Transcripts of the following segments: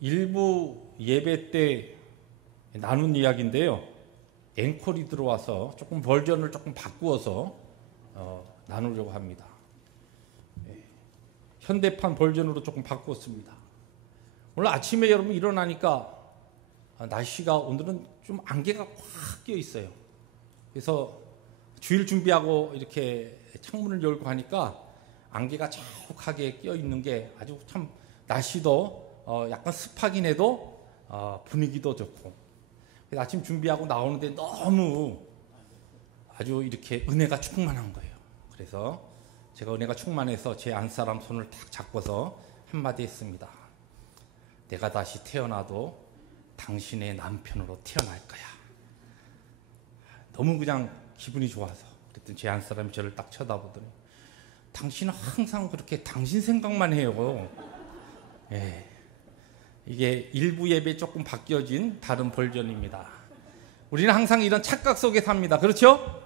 일부 예배 때 나눈 이야기인데요. 앵콜이 들어와서 조금 버전을 조금 바꾸어서 나누려고 합니다. 현대판 버전으로 조금 바꿨습니다. 오늘 아침에 여러분 일어나니까 날씨가 오늘은 좀 안개가 확 끼어 있어요. 그래서 주일 준비하고 이렇게 창문을 열고 하니까 안개가 자욱하게 끼어 있는 게 아주 참 날씨도 약간 습하긴 해도 분위기도 좋고, 그래서 아침 준비하고 나오는데 너무 아주 이렇게 은혜가 충만한 거예요. 그래서 제가 은혜가 충만해서 제 안사람 손을 탁 잡고서 한마디 했습니다. 내가 다시 태어나도 당신의 남편으로 태어날 거야. 너무 그냥 기분이 좋아서. 그랬더니 제 안사람이 저를 딱 쳐다보더니 당신은 항상 그렇게 당신 생각만 해요. 예. 이게 일부 예배 조금 바뀌어진 다른 버전입니다. 우리는 항상 이런 착각 속에 삽니다. 그렇죠?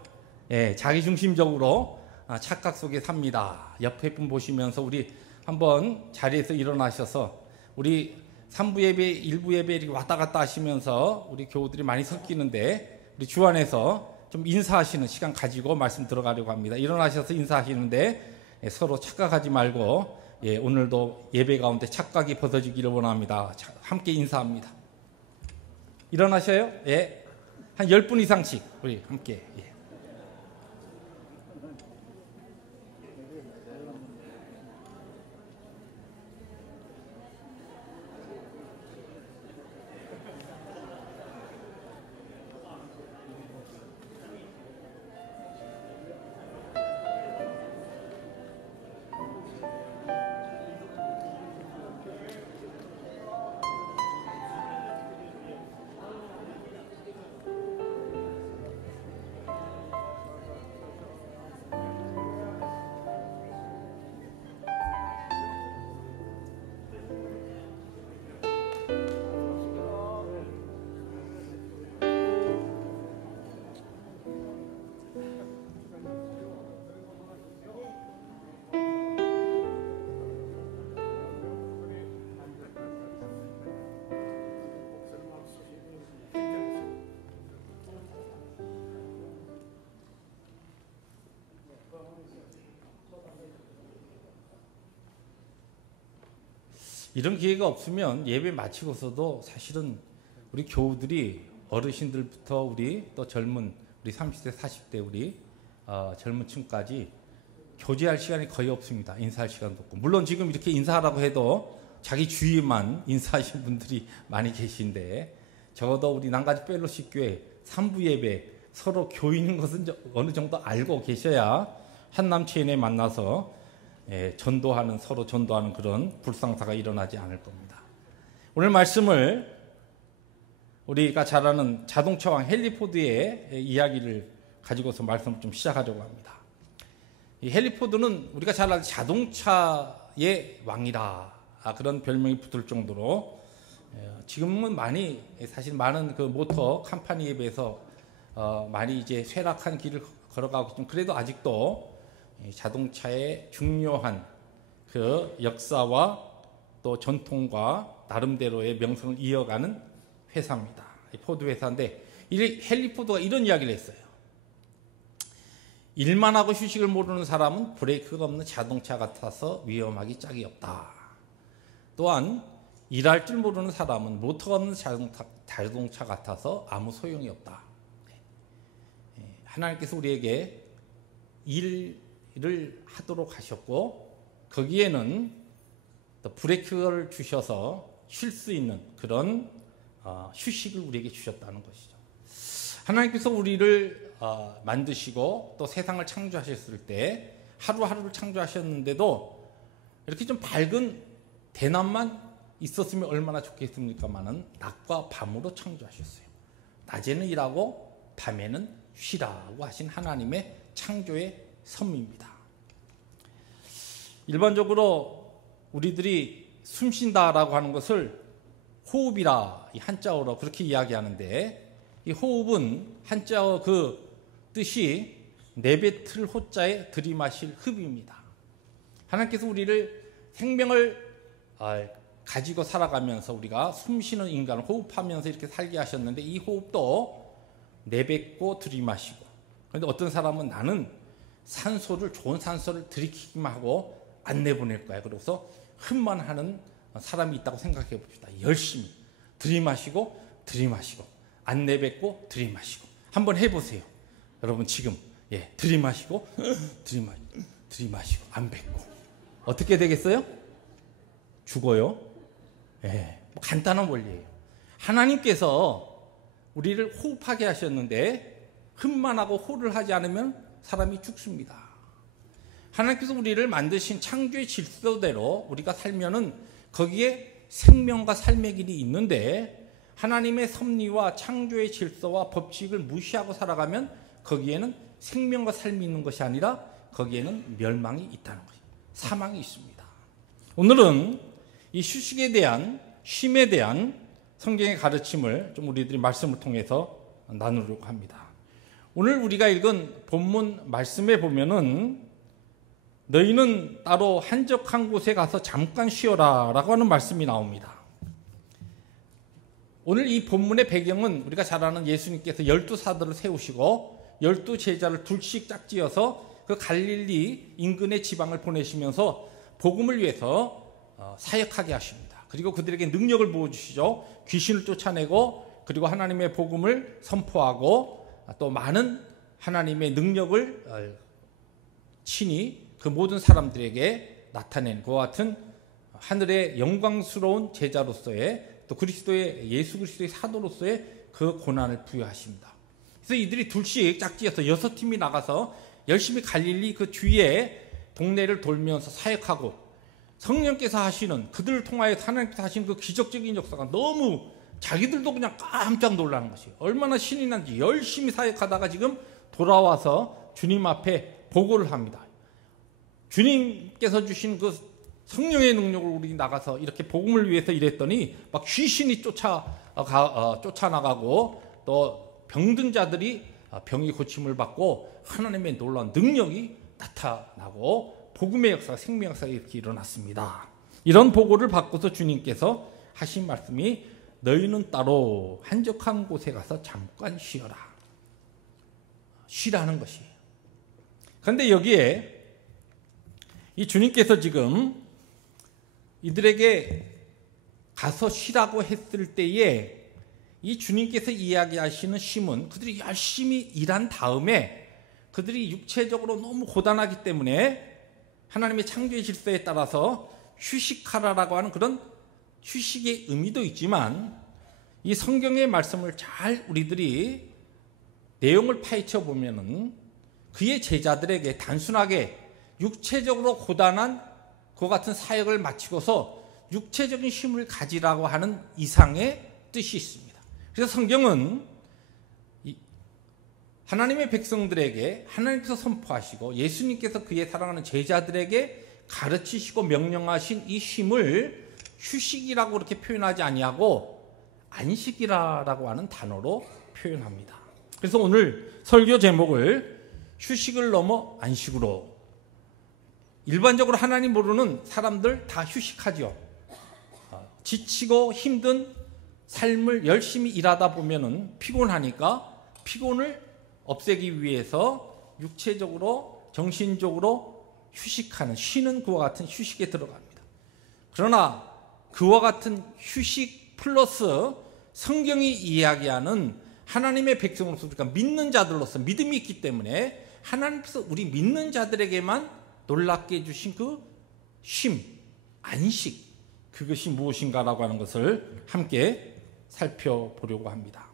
예, 자기중심적으로 착각 속에 삽니다. 옆에 분 보시면서 우리 한번 자리에서 일어나셔서 우리 3부 예배, 1부 예배 이렇게 왔다 갔다 하시면서 우리 교우들이 많이 섞이는데 우리 주 안에서 좀 인사하시는 시간 가지고 말씀 들어가려고 합니다. 일어나셔서 인사하시는데 서로 착각하지 말고 오늘도 예배 가운데 착각이 벗어지기를 원합니다. 함께 인사합니다. 일어나셔요? 예. 한 10분 이상씩 우리 함께. 예. 이런 기회가 없으면 예배 마치고서도 사실은 우리 교우들이 어르신들부터 우리 또 젊은 우리 30대 40대 우리 젊은 층까지 교제할 시간이 거의 없습니다. 인사할 시간도 없고, 물론 지금 이렇게 인사하라고 해도 자기 주위만 인사하신 분들이 많이 계신데, 적어도 우리 난가지 펠로십 교회 3부 예배 서로 교인인 것은 어느 정도 알고 계셔야 한남체인에 만나서 전도하는, 서로 전도하는 그런 불상사가 일어나지 않을 겁니다. 오늘 말씀을 우리가 잘 아는 자동차왕 헨리 포드의 이야기를 가지고서 말씀을 좀 시작하려고 합니다. 이 헨리 포드는 우리가 잘 아는 자동차의 왕이라 그런 별명이 붙을 정도로 지금은 많이 사실 많은 그 모터 컴퍼니에 비해서 많이 이제 쇠락한 길을 걸어가고 있지만, 그래도 아직도 자동차의 중요한 그 역사와 또 전통과 나름대로의 명성을 이어가는 회사입니다. 포드 회사인데, 헨리 포드가 이런 이야기를 했어요. 일만 하고 휴식을 모르는 사람은 브레이크가 없는 자동차 같아서 위험하기 짝이 없다. 또한 일할 줄 모르는 사람은 모터가 없는 자동차 같아서 아무 소용이 없다. 하나님께서 우리에게 일을 하도록 하셨고, 거기에는 또 브레이크를 주셔서 쉴 수 있는 그런 휴식을 우리에게 주셨다는 것이죠. 하나님께서 우리를 만드시고 또 세상을 창조하셨을 때 하루하루를 창조하셨는데도 이렇게 좀 밝은 대낮만 있었으면 얼마나 좋겠습니까마는 낮과 밤으로 창조하셨어요. 낮에는 일하고 밤에는 쉬라고 하신 하나님의 창조의 섭리입니다. 일반적으로 우리들이 숨 쉰다라고 하는 것을 호흡이라, 이 한자어로 그렇게 이야기하는데, 이 호흡은 한자어 그 뜻이 내뱉을 호자에 들이마실 흡입니다. 하나님께서 우리를 생명을 가지고 살아가면서 우리가 숨쉬는 인간을 호흡하면서 이렇게 살게 하셨는데 이 호흡도 내뱉고 들이마시고. 그런데 어떤 사람은 나는 산소를 좋은 산소를 들이키기만 하고 안 내보낼 거야. 그래서 흡만 하는 사람이 있다고 생각해 봅시다. 열심히 들이마시고 들이마시고 안 내뱉고 들이마시고 한번 해보세요. 여러분 지금 들이마시고 들이마시고 안 뱉고 어떻게 되겠어요? 죽어요. 간단한 원리예요. 하나님께서 우리를 호흡하게 하셨는데 흡만 하고 호를 하지 않으면 사람이 죽습니다. 하나님께서 우리를 만드신 창조의 질서대로 우리가 살면은 거기에 생명과 삶의 길이 있는데 하나님의 섭리와 창조의 질서와 법칙을 무시하고 살아가면 거기에는 생명과 삶이 있는 것이 아니라 거기에는 멸망이 있다는 것입니다. 사망이 있습니다. 오늘은 이 휴식에 대한 쉼에 대한 성경의 가르침을 좀 우리들이 말씀을 통해서 나누려고 합니다. 오늘 우리가 읽은 본문 말씀에 보면은 너희는 따로 한적한 곳에 가서 잠깐 쉬어라 라고 하는 말씀이 나옵니다. 오늘 이 본문의 배경은 우리가 잘 아는 예수님께서 12사도를 세우시고 12제자를 둘씩 짝지어서 그 갈릴리 인근의 지방을 보내시면서 복음을 위해서 사역하게 하십니다. 그리고 그들에게 능력을 부어주시죠. 귀신을 쫓아내고 그리고 하나님의 복음을 선포하고 또 많은 하나님의 능력을 친히 그 모든 사람들에게 나타낸 그와 같은 하늘의 영광스러운 제자로서의 또 그리스도의 예수 그리스도의 사도로서의 그 고난을 부여하십니다. 그래서 이들이 둘씩 짝지어서 6팀이 나가서 열심히 갈릴리 그 주위에 동네를 돌면서 사역하고 성령께서 하시는 그들을 통하여 하나님께서 하시는 그 기적적인 역사가 너무 자기들도 그냥 깜짝 놀라는 것이에요. 얼마나 신이 난지 열심히 사역하다가 지금 돌아와서 주님 앞에 보고를 합니다. 주님께서 주신 그 성령의 능력을 우리 나가서 이렇게 복음을 위해서 일했더니 막 귀신이 쫓아나가고 또 병든 자들이 병이 고침을 받고 하나님의 놀라운 능력이 나타나고 복음의 역사, 생명 역사가 이렇게 일어났습니다. 이런 보고를 받고서 주님께서 하신 말씀이 너희는 따로 한적한 곳에 가서 잠깐 쉬어라. 쉬라는 것이에요. 그런데 여기에 이 주님께서 지금 이들에게 가서 쉬라고 했을 때에 이 주님께서 이야기하시는 쉼은 그들이 열심히 일한 다음에 그들이 육체적으로 너무 고단하기 때문에 하나님의 창조의 질서에 따라서 휴식하라라고 하는 그런 휴식의 의미도 있지만 이 성경의 말씀을 잘 우리들이 내용을 파헤쳐 보면은 그의 제자들에게 단순하게 육체적으로 고단한 그 같은 사역을 마치고서 육체적인 쉼을 가지라고 하는 이상의 뜻이 있습니다. 그래서 성경은 하나님의 백성들에게 하나님께서 선포하시고 예수님께서 그의 사랑하는 제자들에게 가르치시고 명령하신 이 쉼을 휴식이라고 그렇게 표현하지 아니하고 안식이라고 하는 단어로 표현합니다. 그래서 오늘 설교 제목을 휴식을 넘어 안식으로. 일반적으로 하나님 모르는 사람들 다 휴식하죠. 지치고 힘든 삶을 열심히 일하다 보면은 피곤하니까 피곤을 없애기 위해서 육체적으로 정신적으로 휴식하는 쉬는 그와 같은 휴식에 들어갑니다. 그러나 그와 같은 휴식 플러스 성경이 이야기하는 하나님의 백성으로서 우리가 믿는 자들로서 믿음이 있기 때문에 하나님께서 우리 믿는 자들에게만 놀랍게 해주신 그 쉼, 안식 그것이 무엇인가라고 하는 것을 함께 살펴보려고 합니다.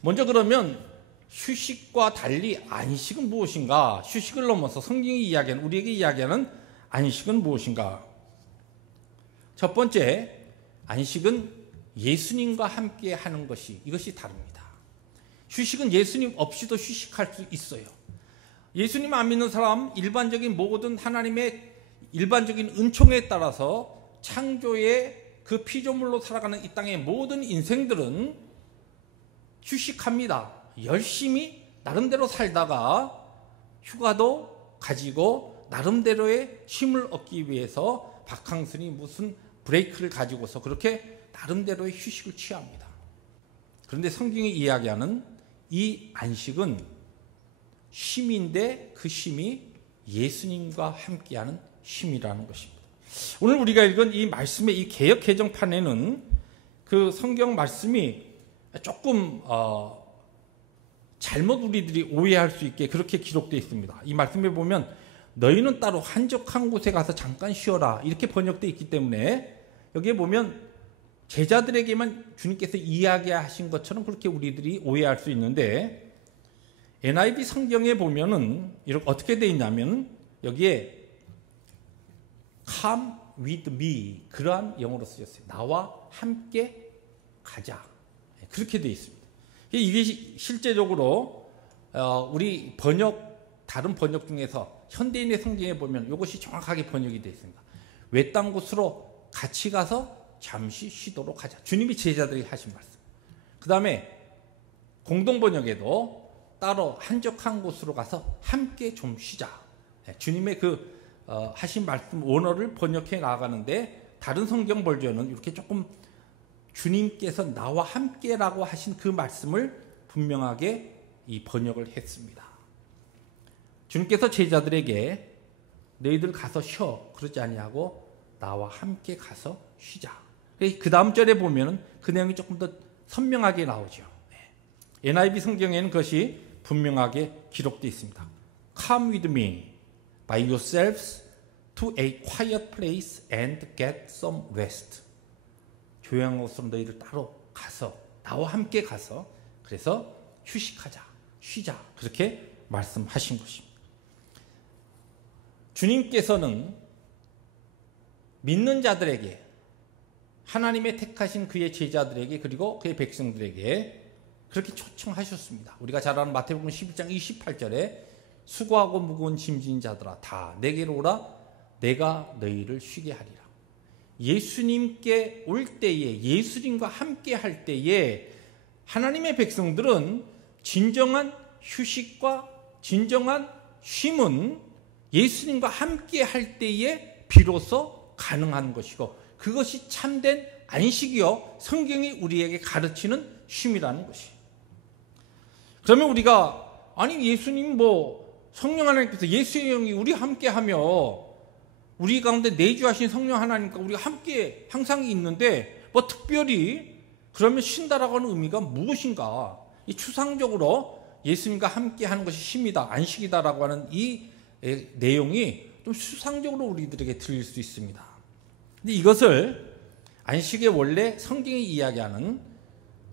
먼저 그러면 휴식과 달리 안식은 무엇인가? 휴식을 넘어서 성경이 이야기하는 우리에게 이야기하는 안식은 무엇인가? 첫 번째, 안식은 예수님과 함께 하는 것이 이것이 다릅니다. 휴식은 예수님 없이도 휴식할 수 있어요. 예수님 안 믿는 사람 일반적인 모든 하나님의 일반적인 은총에 따라서 창조의 그 피조물로 살아가는 이 땅의 모든 인생들은 휴식합니다. 열심히 나름대로 살다가 휴가도 가지고 나름대로의 쉼을 얻기 위해서 바캉스니 무슨 브레이크를 가지고서 그렇게 나름대로의 휴식을 취합니다. 그런데 성경이 이야기하는 이 안식은 쉼인데 그 쉼이 예수님과 함께하는 쉼이라는 것입니다. 오늘 우리가 읽은 이 말씀의 이 개역 개정판에는 그 성경 말씀이 조금 잘못 우리들이 오해할 수 있게 그렇게 기록되어 있습니다. 이 말씀에 보면 너희는 따로 한적한 곳에 가서 잠깐 쉬어라 이렇게 번역되어 있기 때문에 여기에 보면 제자들에게만 주님께서 이야기하신 것처럼 그렇게 우리들이 오해할 수 있는데 NIV 성경에 보면은 이렇게 어떻게 되어 있냐면 여기에 come with me 그러한 영어로 쓰였어요. 나와 함께 가자 그렇게 되어 있습니다. 이게 실제적으로 우리 다른 번역 중에서 현대인의 성경에 보면 이것이 정확하게 번역이 되어 있습니다. 외딴 곳으로 같이 가서 잠시 쉬도록 하자. 주님이 제자들이 하신 말씀. 그 다음에 공동번역에도 따로 한적한 곳으로 가서 함께 좀 쉬자. 주님의 하신 말씀 원어를 번역해 나가는데 다른 성경 버전은 이렇게 조금 주님께서 나와 함께라고 하신 그 말씀을 분명하게 이 번역을 했습니다. 주님께서 제자들에게 너희들 가서 쉬어 그러지 아니하고 나와 함께 가서 쉬자. 그 다음 절에 보면은 그 내용이 조금 더 선명하게 나오죠. NIV 성경에는 그것이 분명하게 기록되어 있습니다. Come with me by yourselves to a quiet place and get some rest. 조용한 곳으로 너희들 따로 가서 나와 함께 가서 그래서 휴식하자, 쉬자 그렇게 말씀하신 것입니다. 주님께서는 믿는 자들에게 하나님의 택하신 그의 제자들에게 그리고 그의 백성들에게 그렇게 초청하셨습니다. 우리가 잘 아는 마태복음 11장 28절에 수고하고 무거운 짐진 자들아 다 내게로 오라 내가 너희를 쉬게 하리라. 예수님께 올 때에 예수님과 함께 할 때에 하나님의 백성들은 진정한 휴식과 진정한 쉼은 예수님과 함께 할 때에 비로소 가능한 것이고 그것이 참된 안식이요 성경이 우리에게 가르치는 쉼이라는 것이. 그러면 우리가 아니 예수님 성령 하나님께서 예수님이 우리 함께 하며 우리 가운데 내주하신 성령 하나님과 우리가 함께 항상 있는데 특별히 그러면 쉰다라고 하는 의미가 무엇인가? 이 추상적으로 예수님과 함께 하는 것이 쉼이다, 안식이다라고 하는 이 내용이 좀 추상적으로 우리들에게 들릴 수 있습니다. 근데 이것을 안식의 원래 성경이 이야기하는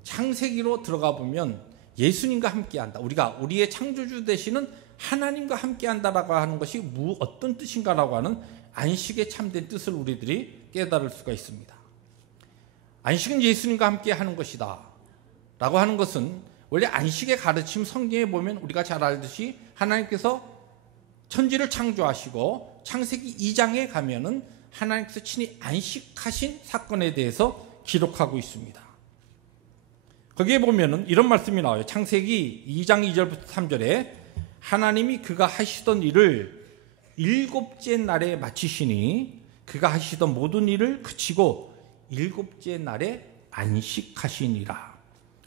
창세기로 들어가 보면 예수님과 함께한다. 우리의 창조주 되시는 하나님과 함께한다라고 하는 것이 어떤 뜻인가라고 하는 안식의 참된 뜻을 우리들이 깨달을 수가 있습니다. 안식은 예수님과 함께하는 것이다 라고 하는 것은 원래 안식의 가르침 성경에 보면 우리가 잘 알듯이 하나님께서 천지를 창조하시고 창세기 2장에 가면은 하나님께서 친히 안식하신 사건에 대해서 기록하고 있습니다. 거기에 보면은 이런 말씀이 나와요. 창세기 2장 2절부터 3절에 하나님이 그가 하시던 일을 일곱째 날에 마치시니 그가 하시던 모든 일을 그치고 일곱째 날에 안식하시니라.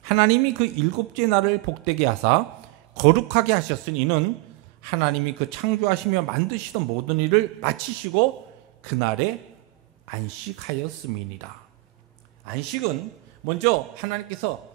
하나님이 그 일곱째 날을 복되게 하사 거룩하게 하셨으니 이는 하나님이 그 창조하시며 만드시던 모든 일을 마치시고 그날에 안식하였음이니라. 안식은 먼저 하나님께서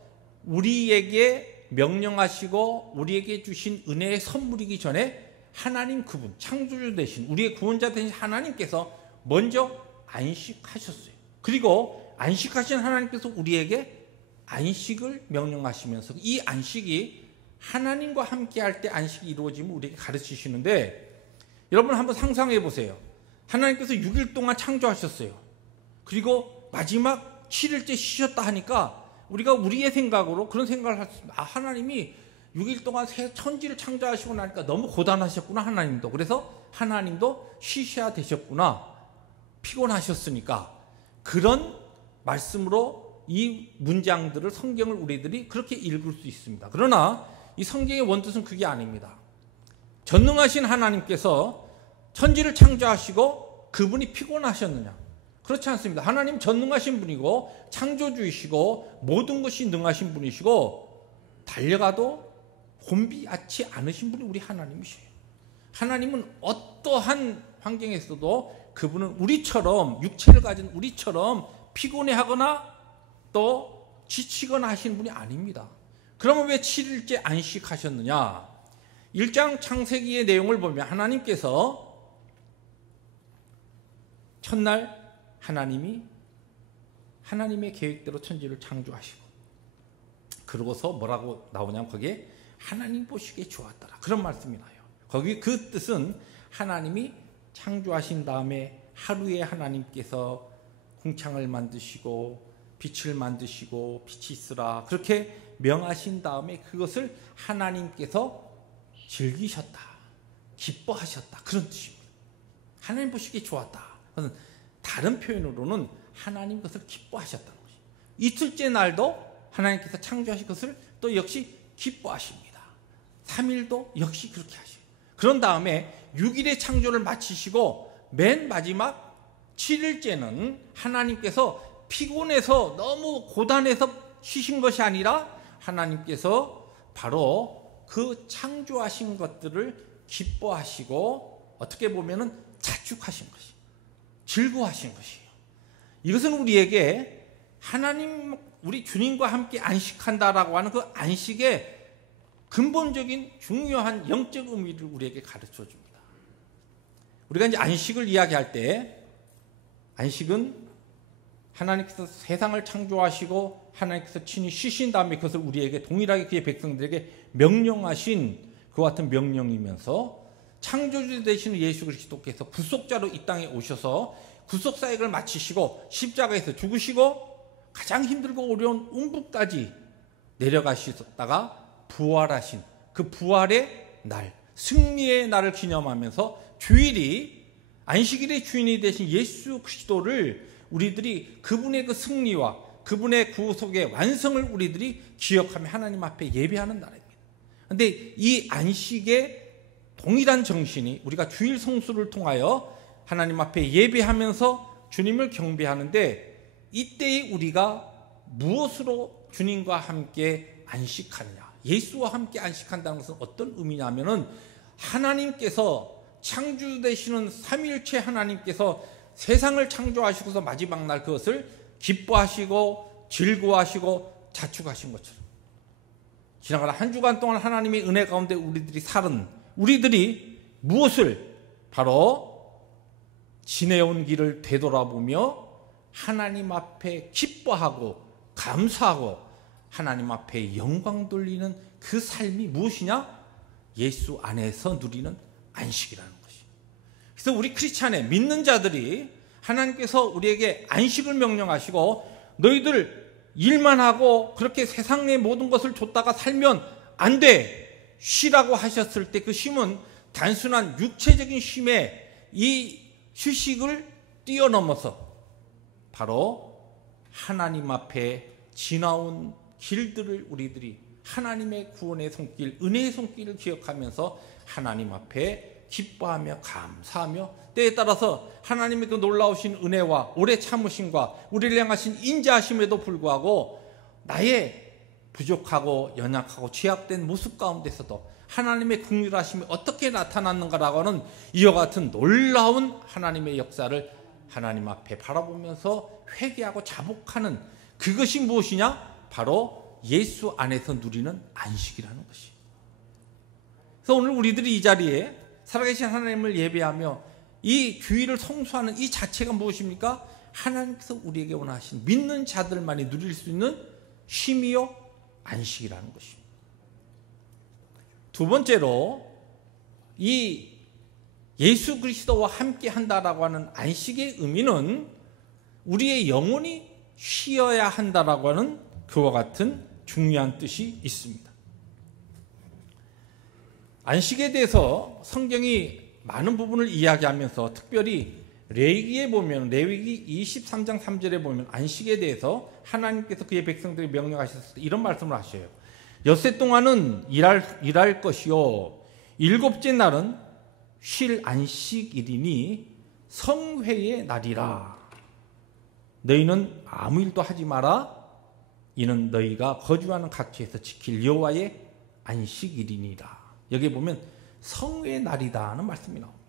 우리에게 명령하시고 우리에게 주신 은혜의 선물이기 전에 하나님 그분, 창조주 되신 우리의 구원자 되신 하나님께서 먼저 안식하셨어요. 그리고 안식하신 하나님께서 우리에게 안식을 명령하시면서 이 안식이 하나님과 함께 할 때 안식이 이루어지면 우리에게 가르치시는데 여러분 한번 상상해 보세요. 하나님께서 6일 동안 창조하셨어요. 그리고 마지막 7일째 쉬셨다 하니까 우리가 우리의 생각으로 그런 생각을 할 수 있습니다. 하나님이 6일 동안 천지를 창조하시고 나니까 너무 고단하셨구나 하나님도. 그래서 하나님도 쉬셔야 되셨구나. 피곤하셨으니까. 그런 말씀으로 이 문장들을 성경을 우리들이 그렇게 읽을 수 있습니다. 그러나 이 성경의 원뜻은 그게 아닙니다. 전능하신 하나님께서 천지를 창조하시고 그분이 피곤하셨느냐? 그렇지 않습니다. 하나님 전능하신 분이고 창조주이시고 모든 것이 능하신 분이시고 달려가도 곤비하지 않으신 분이 우리 하나님이시에요. 하나님은 어떠한 환경에서도 그분은 우리처럼 육체를 가진 우리처럼 피곤해하거나 또 지치거나 하시는 분이 아닙니다. 그러면 왜 7일째 안식하셨느냐? 1장 창세기의 내용을 보면 하나님께서 첫날 하나님이 하나님의 계획대로 천지를 창조하시고 그러고서 뭐라고 나오냐면 거기에 하나님 보시기에 좋았더라 그런 말씀이 나요. 거기 그 뜻은 하나님이 창조하신 다음에 하루에 하나님께서 궁창을 만드시고 빛을 만드시고 빛이 있으라 그렇게 명하신 다음에 그것을 하나님께서 즐기셨다, 기뻐하셨다 그런 뜻입니다. 하나님 보시기에 좋았다. 다른 표현으로는 하나님 것을 기뻐하셨다는 것이죠. 이틀째 날도 하나님께서 창조하신 것을 또 역시 기뻐하십니다. 3일도 역시 그렇게 하시고 그런 다음에 6일의 창조를 마치시고 맨 마지막 7일째는 하나님께서 피곤해서 너무 고단해서 쉬신 것이 아니라 하나님께서 바로 그 창조하신 것들을 기뻐하시고 어떻게 보면은 자축하신 것이 즐거워하신 것이에요. 이것은 우리에게 하나님 우리 주님과 함께 안식한다라고 하는 그 안식의 근본적인 중요한 영적 의미를 우리에게 가르쳐 줍니다. 우리가 이제 안식을 이야기할 때 안식은 하나님께서 세상을 창조하시고 하나님께서 친히 쉬신 다음에 그것을 우리에게 동일하게 그의 백성들에게 명령하신 그와 같은 명령이면서 창조주 되시는 예수 그리스도께서 구속자로 이 땅에 오셔서 구속사역을 마치시고 십자가에서 죽으시고 가장 힘들고 어려운 음부까지 내려가시다가 부활하신 그 부활의 날, 승리의 날을 기념하면서 주일이 안식일의 주인이 되신 예수 그리스도를 우리들이 그분의 그 승리와 그분의 구속의 완성을 우리들이 기억하며 하나님 앞에 예배하는 날입니다. 그런데 이 안식의 동일한 정신이 우리가 주일 성수를 통하여 하나님 앞에 예배하면서 주님을 경배하는데 이때에 우리가 무엇으로 주님과 함께 안식하느냐? 예수와 함께 안식한다는 것은 어떤 의미냐면은 하나님께서 창조되시는 삼위일체 하나님께서 세상을 창조하시고서 마지막 날 그것을 기뻐하시고 즐거워하시고 자축하신 것처럼 지나가는 한 주간 동안 하나님의 은혜 가운데 우리들이 살은 우리들이 무엇을 바로 지내온 길을 되돌아보며 하나님 앞에 기뻐하고 감사하고 하나님 앞에 영광 돌리는 그 삶이 무엇이냐? 예수 안에서 누리는 안식이라는 것이. 그래서 우리 크리스찬의 믿는 자들이 하나님께서 우리에게 안식을 명령하시고 너희들 일만 하고 그렇게 세상의 모든 것을 줬다가 살면 안 돼. 쉬라고 하셨을 때 그 쉼은 단순한 육체적인 쉼에 이 휴식을 뛰어넘어서 바로 하나님 앞에 지나온 길들을 우리들이 하나님의 구원의 손길, 은혜의 손길을 기억하면서 하나님 앞에 기뻐하며 감사하며 때에 따라서 하나님의 그 놀라우신 은혜와 오래 참으심과 우리를 향하신 인자하심에도 불구하고 나의 부족하고 연약하고 취약된 모습 가운데서도 하나님의 긍휼하심이 어떻게 나타났는가라고 하는 이와 같은 놀라운 하나님의 역사를 하나님 앞에 바라보면서 회개하고 자복하는 그것이 무엇이냐? 바로 예수 안에서 누리는 안식이라는 것이. 그래서 오늘 우리들이 이 자리에 살아계신 하나님을 예배하며 이 주일을 성수하는 이 자체가 무엇입니까? 하나님께서 우리에게 원하신 믿는 자들만이 누릴 수 있는 쉼이요 안식이라는 것입니다. 두 번째로 이 예수 그리스도와 함께 한다라고 하는 안식의 의미는 우리의 영혼이 쉬어야 한다라고 하는 그와 같은 중요한 뜻이 있습니다. 안식에 대해서 성경이 많은 부분을 이야기하면서 특별히 레위기에 보면 레위기 23장 3절에 보면 안식에 대해서 하나님께서 그의 백성들이 명령하셨을 때 이런 말씀을 하셔요. 엿새 동안은 일할 것이요 일곱째 날은 쉴 안식일이니 성회의 날이라. 너희는 아무 일도 하지 마라. 이는 너희가 거주하는 각지에서 지킬 여호와의 안식일이니라. 여기 보면 성회의 날이다 하는 말씀이 나옵니다.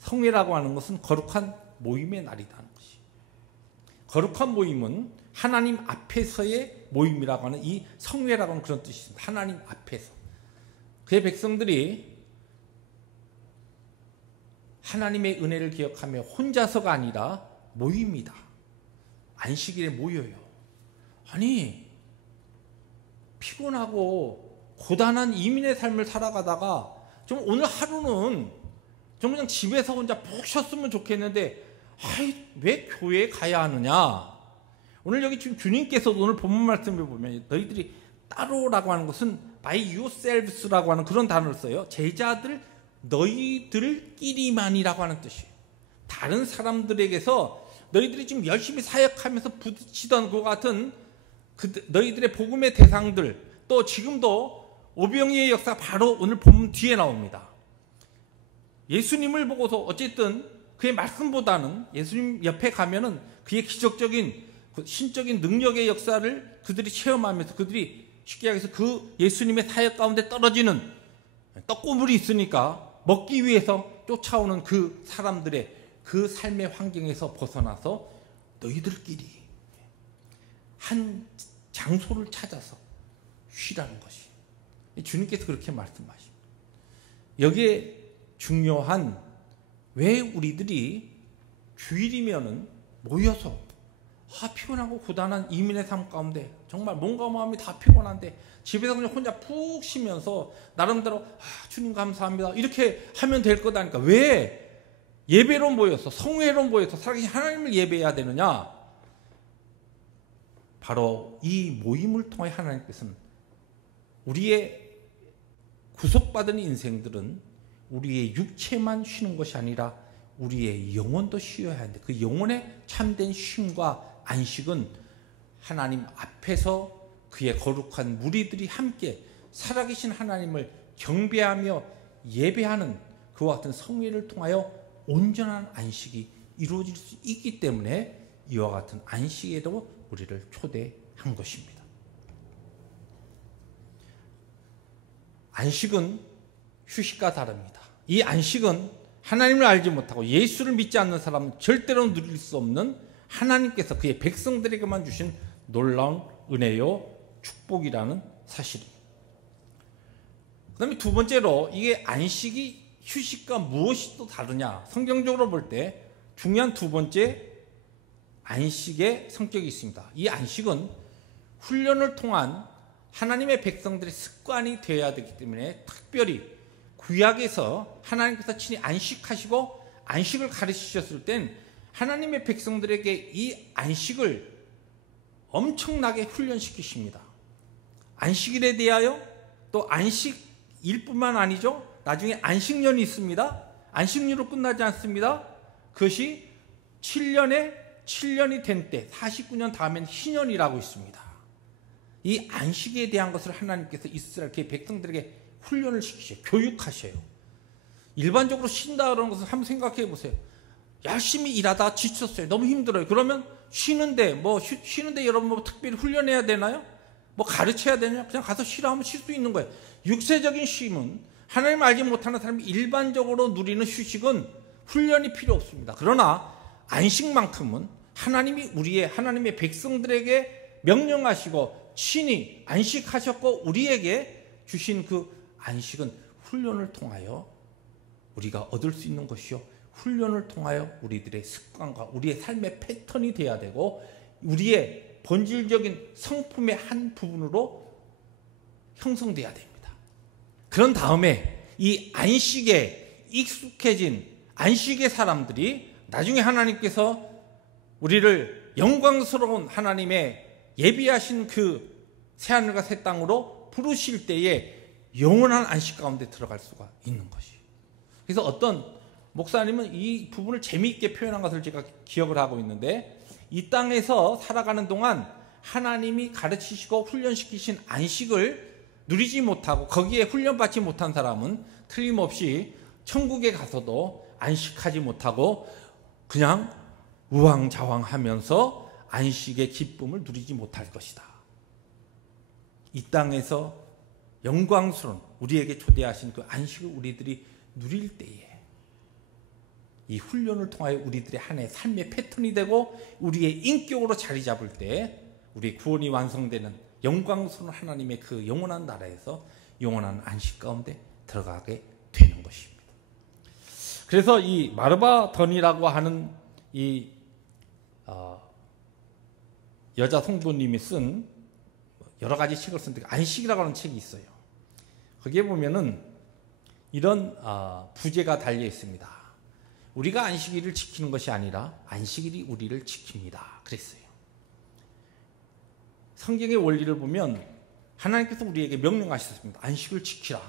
성회라고 하는 것은 거룩한 모임의 날이다 하는 것이. 거룩한 모임은 하나님 앞에서의 모임이라고 하는 이 성회라고 하는 그런 뜻이 있습니다. 하나님 앞에서. 그의 백성들이 하나님의 은혜를 기억하며 혼자서가 아니라 모입니다. 안식일에 모여요. 아니, 피곤하고 고단한 이민의 삶을 살아가다가 좀 오늘 하루는 좀 그냥 집에서 혼자 푹 쉬었으면 좋겠는데 왜 교회에 가야 하느냐. 오늘 여기 지금 주님께서도 오늘 본문 말씀을 보면 너희들이 따로라고 하는 것은 by yourselves라고 하는 그런 단어를 써요. 제자들 너희들끼리만이라고 하는 뜻이에요. 다른 사람들에게서 너희들이 지금 열심히 사역하면서 부딪히던 그 같은 너희들의 복음의 대상들, 또 지금도 오병이의 역사 바로 오늘 본문 뒤에 나옵니다. 예수님을 보고서 어쨌든 그의 말씀보다는 예수님 옆에 가면은 그의 기적적인 신적인 능력의 역사를 그들이 체험하면서 그들이 쉽게 얘기해서 그 예수님의 사역 가운데 떨어지는 떡고물이 있으니까 먹기 위해서 쫓아오는 그 사람들의 그 삶의 환경에서 벗어나서 너희들끼리 한 장소를 찾아서 쉬라는 것이 주님께서 그렇게 말씀하십니다. 여기에 중요한 왜 우리들이 주일이면은 모여서 피곤하고 고단한 이민의 삶 가운데 정말 몸과 마음이 다 피곤한데 집에서 그냥 혼자 푹 쉬면서 나름대로 주님 감사합니다 이렇게 하면 될 거다니까 왜 예배로 모여서 성회로 모여서 살아계신 하나님을 예배해야 되느냐. 바로 이 모임을 통해 하나님께서는 우리의 구속받은 인생들은 우리의 육체만 쉬는 것이 아니라 우리의 영혼도 쉬어야 하는데 그 영혼의 참된 쉼과 안식은 하나님 앞에서 그의 거룩한 무리들이 함께 살아계신 하나님을 경배하며 예배하는 그와 같은 성회를 통하여 온전한 안식이 이루어질 수 있기 때문에 이와 같은 안식에도 우리를 초대한 것입니다. 안식은 휴식과 다릅니다. 이 안식은 하나님을 알지 못하고 예수를 믿지 않는 사람은 절대로 누릴 수 없는 하나님께서 그의 백성들에게만 주신 놀라운 은혜요 축복이라는 사실입니다. 그 다음에 두 번째로 이게 안식이 휴식과 무엇이 또 다르냐. 성경적으로 볼 때 중요한 두 번째 안식의 성격이 있습니다. 이 안식은 훈련을 통한 하나님의 백성들의 습관이 되어야 되기 때문에 특별히 구약에서 하나님께서 친히 안식하시고 안식을 가르치셨을 땐 하나님의 백성들에게 이 안식을 엄청나게 훈련시키십니다. 안식일에 대하여 또 안식일뿐만 아니죠. 나중에 안식년이 있습니다. 안식년으로 끝나지 않습니다. 그것이 7년이 된 때 49년 다음엔 희년이라고 있습니다. 이 안식에 대한 것을 하나님께서 이스라엘 그의 백성들에게 훈련을 시키셔요. 교육하셔요. 일반적으로 쉰다 그런 것을 한번 생각해 보세요. 열심히 일하다 지쳤어요. 너무 힘들어요. 그러면 쉬는데 쉬는데 여러분 뭐 특별히 훈련해야 되나요? 뭐 가르쳐야 되냐? 그냥 가서 쉬라 하면 쉴 수 있는 거예요. 육세적인 쉼은 하나님 알지 못하는 사람이 일반적으로 누리는 휴식은 훈련이 필요 없습니다. 그러나 안식만큼은 하나님이 하나님의 백성들에게 명령하시고 친히 안식하셨고 우리에게 주신 그 안식은 훈련을 통하여 우리가 얻을 수 있는 것이요. 훈련을 통하여 우리들의 습관과 우리의 삶의 패턴이 돼야 되고 우리의 본질적인 성품의 한 부분으로 형성돼야 됩니다. 그런 다음에 이 안식에 익숙해진 안식의 사람들이 나중에 하나님께서 우리를 영광스러운 하나님의 예비하신 그 새하늘과 새 땅으로 부르실 때에 영원한 안식 가운데 들어갈 수가 있는 것이. 그래서 어떤 목사님은 이 부분을 재미있게 표현한 것을 제가 기억을 하고 있는데 이 땅에서 살아가는 동안 하나님이 가르치시고 훈련시키신 안식을 누리지 못하고 거기에 훈련받지 못한 사람은 틀림없이 천국에 가서도 안식하지 못하고 그냥 우왕좌왕하면서 안식의 기쁨을 누리지 못할 것이다. 이 땅에서 영광스러운 우리에게 초대하신 그 안식을 우리들이 누릴 때에 이 훈련을 통하여 우리들의 한 해 삶의 패턴이 되고 우리의 인격으로 자리 잡을 때 우리 구원이 완성되는 영광스러운 하나님의 그 영원한 나라에서 영원한 안식 가운데 들어가게 되는 것입니다. 그래서 이 마르바 던이라고 하는 이 여자 성도님이 쓴 여러 가지 책을 쓴데 안식이라고 하는 책이 있어요. 거기에 보면은 이런 부제가 달려 있습니다. 우리가 안식일을 지키는 것이 아니라 안식일이 우리를 지킵니다. 그랬어요. 성경의 원리를 보면 하나님께서 우리에게 명령하셨습니다. 안식을 지키라.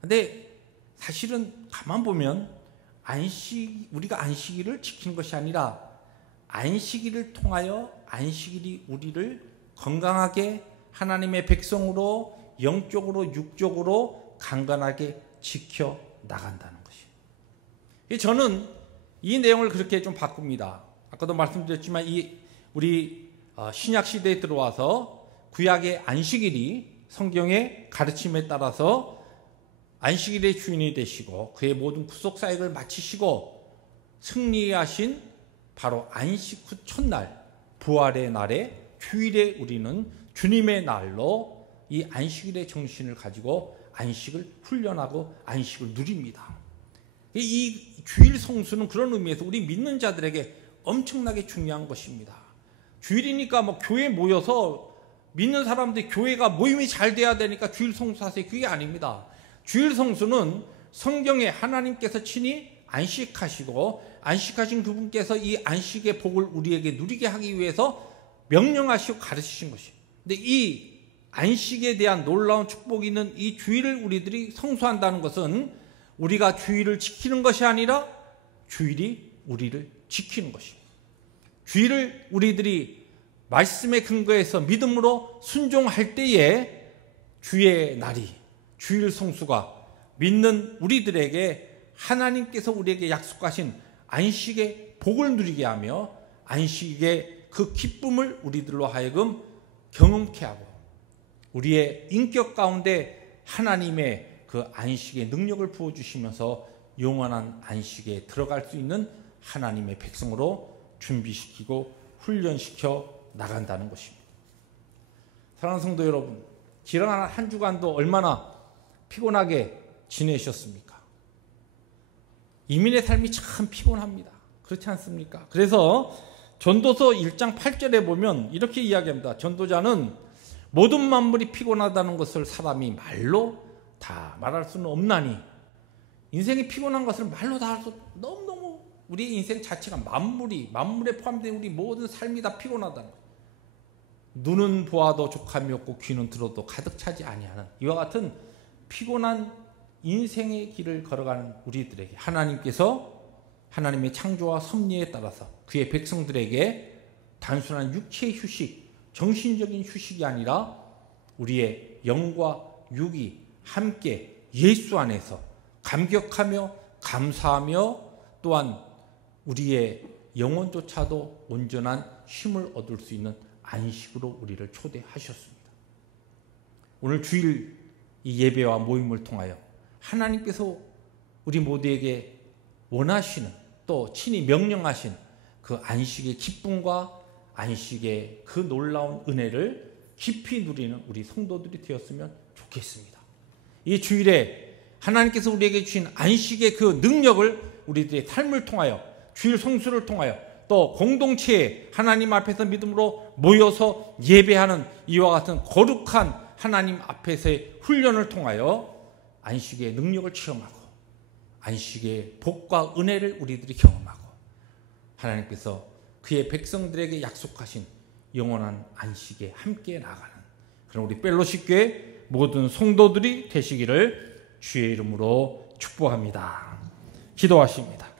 근데 사실은 가만 보면 우리가 안식일을 지키는 것이 아니라 안식일을 통하여 안식일이 우리를 건강하게 하나님의 백성으로 영적으로 육적으로 강건하게 지켜 나간다는 것이에요. 저는 이 내용을 그렇게 좀 바꿉니다. 아까도 말씀드렸지만 우리 신약 시대에 들어와서 구약의 안식일이 성경의 가르침에 따라서 안식일의 주인이 되시고 그의 모든 구속 사역을 마치시고 승리하신 바로 안식 후 첫날 부활의 날에 주일에 우리는 주님의 날로 이 안식일의 정신을 가지고 안식을 훈련하고 안식을 누립니다. 이 주일 성수는 그런 의미에서 우리 믿는 자들에게 엄청나게 중요한 것입니다. 주일이니까 뭐 교회에 모여서 믿는 사람들이 교회가 모임이 잘 돼야 되니까 주일 성수하세요. 그게 아닙니다. 주일 성수는 성경에 하나님께서 친히 안식하시고 안식하신 그분께서 이 안식의 복을 우리에게 누리게 하기 위해서 명령하시고 가르치신 것이에요. 근데 이 안식에 대한 놀라운 축복이 있는 이 주일을 우리들이 성수한다는 것은 우리가 주일을 지키는 것이 아니라 주일이 우리를 지키는 것입니다. 주일을 우리들이 말씀에 근거해서 믿음으로 순종할 때에 주의 날이 주일 성수가 믿는 우리들에게 하나님께서 우리에게 약속하신 안식의 복을 누리게 하며 안식의 그 기쁨을 우리들로 하여금 경험케 하고 우리의 인격 가운데 하나님의 그 안식의 능력을 부어주시면서 영원한 안식에 들어갈 수 있는 하나님의 백성으로 준비시키고 훈련시켜 나간다는 것입니다. 사랑하는 성도 여러분, 지난 한 주간도 얼마나 피곤하게 지내셨습니까? 이민의 삶이 참 피곤합니다. 그렇지 않습니까? 그래서 전도서 1장 8절에 보면 이렇게 이야기합니다. 전도자는 모든 만물이 피곤하다는 것을 사람이 말로 다 말할 수는 없나니 인생이 피곤한 것을 말로 다 할 수 너무너무 우리 인생 자체가 만물에 포함된 우리 모든 삶이 다 피곤하다는 거예요. 눈은 보아도 족함이 없고 귀는 들어도 가득 차지 아니하는 이와 같은 피곤한 인생의 길을 걸어가는 우리들에게 하나님께서 하나님의 창조와 섭리에 따라서 그의 백성들에게 단순한 육체의 휴식, 정신적인 휴식이 아니라 우리의 영과 육이 함께 예수 안에서 감격하며 감사하며 또한 우리의 영혼조차도 온전한 쉼을 얻을 수 있는 안식으로 우리를 초대하셨습니다. 오늘 주일 이 예배와 모임을 통하여 하나님께서 우리 모두에게 원하시는 또 친히 명령하신 그 안식의 기쁨과 안식의 그 놀라운 은혜를 깊이 누리는 우리 성도들이 되었으면 좋겠습니다. 이 주일에 하나님께서 우리에게 주신 안식의 그 능력을 우리들의 삶을 통하여 주일 성수를 통하여 또 공동체에 하나님 앞에서 믿음으로 모여서 예배하는 이와 같은 거룩한 하나님 앞에서의 훈련을 통하여 안식의 능력을 체험하고 안식의 복과 은혜를 우리들이 경험하고 하나님께서 그의 백성들에게 약속하신 영원한 안식에 함께 나가는 그런 우리 펠로십 교회 모든 성도들이 되시기를 주의 이름으로 축복합니다. 기도하십니다.